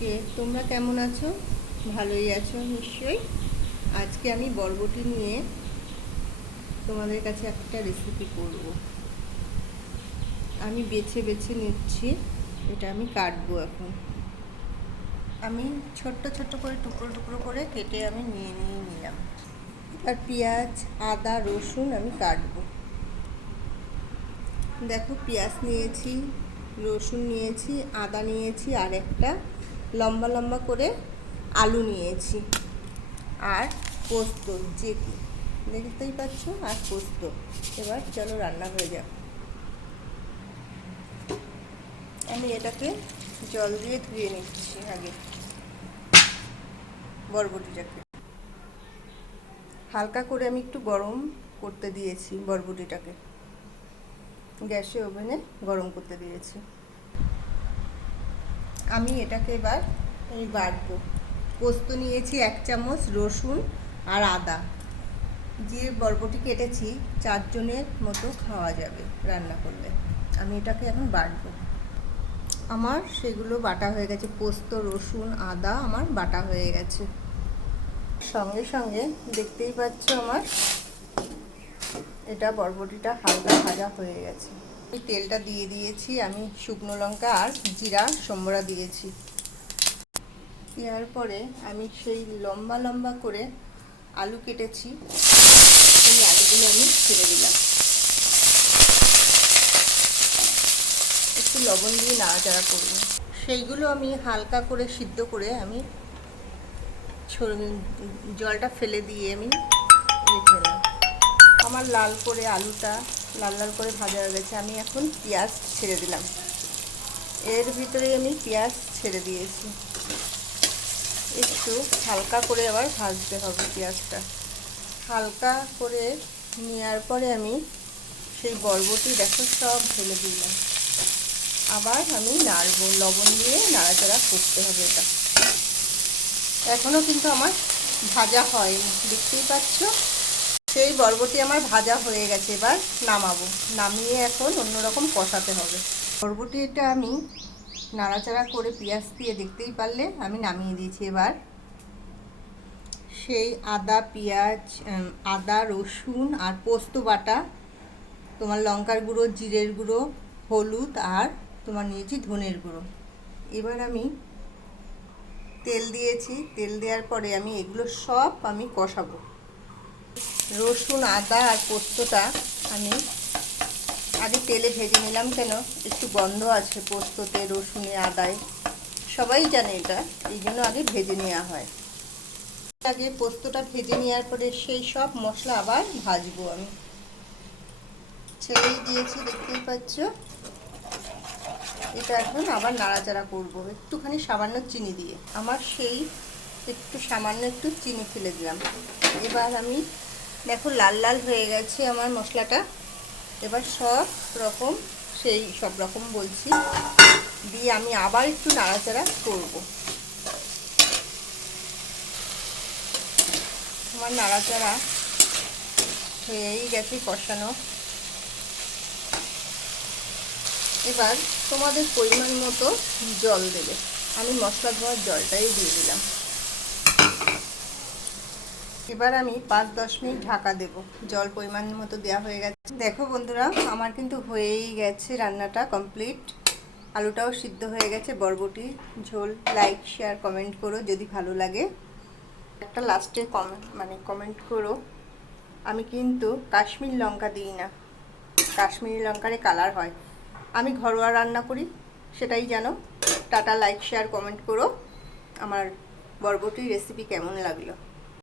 কে? তোমরা কেমন আছো? ভালোই আছো, নিশ্চয়ই। আজকে আমি বরবটি নিয়ে তোমাদের কাছে একটা রেসিপি করব। আমি বেছে বেছে নিচ্ছি, এটা আমি কাটবো এখন। আমি ছোট্ট ছোট্ট করে, টুকরো টুকরো করে কেটে আমি নিয়ে নিয়ে নিলাম। আর পেঁয়াজ, আদা, রসুন আমি কাটবো। দেখো, পেঁয়াজ নিয়েছি, রসুন নিয়েছি, আদা নিয়েছি আর একটা লম্বা লম্বা করে আলু নিয়েছি আর পোস্ত যে দেখতেই পাচ্ছ, আর পোস্ত। এবার চলো রান্না হয়ে যাক। আমি এটাকে জল দিয়ে ধুয়ে নিচ্ছি আগে। বরবটিটাকে। হালকা করে আমি একটু গরম করতে দিয়েছি বরবটিটাকে। গ্যাসে ওভেনে গরম করতে দিয়েছি। আমি এটাকে এবার এই বাটবো। পোস্ত নিয়েছি এক চামচ রসুন আর আদা। যে বরবটি কেটেছি, চারজনের মতো খাওয়া যাবে রান্না করলে। আমি এটাকে এখন বাটবো। আমার সেগুলো বাটা হয়ে গেছে। পোস্ত, রসুন, আদা আমার বাটা হয়ে গেছে। সঙ্গে সঙ্গে দেখতেই পাচ্ছ আমার এটা বরবটিটা হালকা ভাজা হয়ে গেছে। তেলটা দিয়ে দিয়েছি, আমি শুকনো লঙ্কা আর জিরা সম্বরা দিয়েছি। দেওয়ার পরে আমি সেই লম্বা লম্বা করে আলু কেটেছি, এই আলুগুলো আমি ছেড়ে দিলাম। একটু লবণ দিয়ে নাড়াচাড়া করব। সেইগুলো আমি হালকা করে সিদ্ধ করে আমি জলটা ফেলে দিয়ে আমি রেখে দিলাম। আমার লাল করে আলুটা লাল লাল করে ভাজা হয়ে গেছে, আমি এখন পেঁয়াজ ছেড়ে দিলাম। এর ভিতরে আমি পেঁয়াজ ছেড়ে দিয়েছি। একটু হালকা করে আবার ভাজতে হবে পেঁয়াজটা। হালকা করে নেওয়ার পরে আমি সেই বরবটি দেখো সব ঢেলে দিলাম। আবার আমি নাড়বো, লবণ দিয়ে নাড়াচাড়া করতে হবে এটা। এখনও কিন্তু আমার ভাজা হয়নি, দেখতেই পাচ্ছ? সেই বরবটি আমার ভাজা হয়ে গেছে, এবার নামাবো। নামিয়ে এখন অন্যরকম কষাতে হবে। বরবটি এটা আমি নাড়াচাড়া করে পেঁয়াজ দিয়ে দেখতেই পারলে আমি নামিয়ে দিয়েছি এবার। সেই আদা, পেঁয়াজ আদা, রসুন আর পোস্ত বাটা, তোমার লঙ্কার গুঁড়ো, জিরের গুঁড়ো, হলুদ আর তোমার নিয়েছি ধনের গুঁড়ো। এবার আমি তেল দিয়েছি। তেল দেওয়ার পরে আমি এগুলো সব আমি কষাবো। রসুন, আদা আর পোস্তটা আমি আগে তেলে ভেজে নিলাম কেন? একটু গন্ধ আছে পোস্ততে, রসুনে, আদায়। সবাই জানে এটা, এই জন্য আগে ভেজে নেওয়া হয়। আগে পোস্তটা ভেজে নেওয়ার পরে সেই সব মশলা আবার ভাজবো আমি। ছেড়েই দিয়েছি, দেখতেই পাচ্ছ। এটা এখন আবার নাড়াচাড়া করব, একটুখানি সামান্য চিনি দিয়ে। আমার সেই একটু সামান্য একটু চিনি ফেলে দিলাম। এবার আমি দেখো, লাল লাল হয়ে গেছে আমার মশলাটা। এবার সব রকম, সেই সব রকম বলছি। দিয়ে আমি আবার একটু নাড়াচাড়া করব। আমার নাড়াচাড়া হয়েই গেছে কষানো। এবার তোমাদের পরিমাণ মতো জল দেবে। আমি মশলা ধোয়ার জলটাই দিয়ে দিলাম। এবার আমি পাঁচ দশ মিনিট ঢাকা দেব। জল পরিমাণ মতো দেওয়া হয়ে গেছে। দেখো বন্ধুরা, আমার কিন্তু হয়েই গেছে রান্নাটা কমপ্লিট আলুটাও সিদ্ধ হয়ে গেছে, বরবটি, ঝোল লাইক শেয়ার কমেন্ট করো যদি ভালো লাগে। একটা লাস্টে কমেন্ট মানে কমেন্ট করো। আমি কিন্তু কাশ্মীর লঙ্কা দিই না। কাশ্মীরি লঙ্কারে কালার হয়। আমি ঘরোয়া রান্না করি, সেটাই জানো। টাটা লাইক শেয়ার কমেন্ট করো। আমার বরবটির রেসিপি কেমন লাগল?